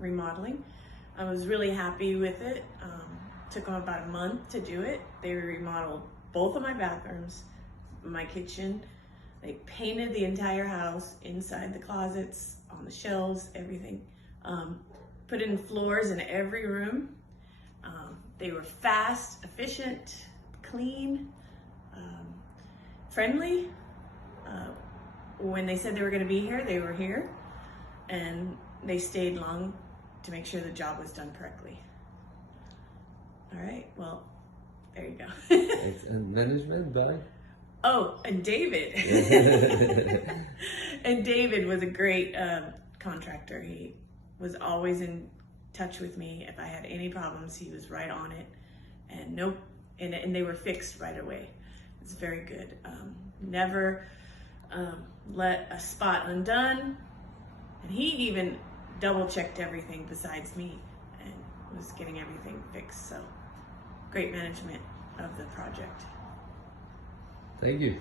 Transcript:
remodeling. I was really happy with it. Took them about a month to do it. They remodeled both of my bathrooms, my kitchen. They painted the entire house, inside the closets, on the shelves, everything. Put in floors in every room. They were fast, efficient, clean, friendly. When they said they were going to be here, they were here, and they stayed long to make sure the job was done correctly. All right, well, there you go. And management by? Oh, and David. And David was a great contractor. He was always in touch with me. If I had any problems, he was right on it. And they were fixed right away. It's very good. Never let a spot undone. And he even double checked everything besides me and was getting everything fixed. So great management of the project. Thank you.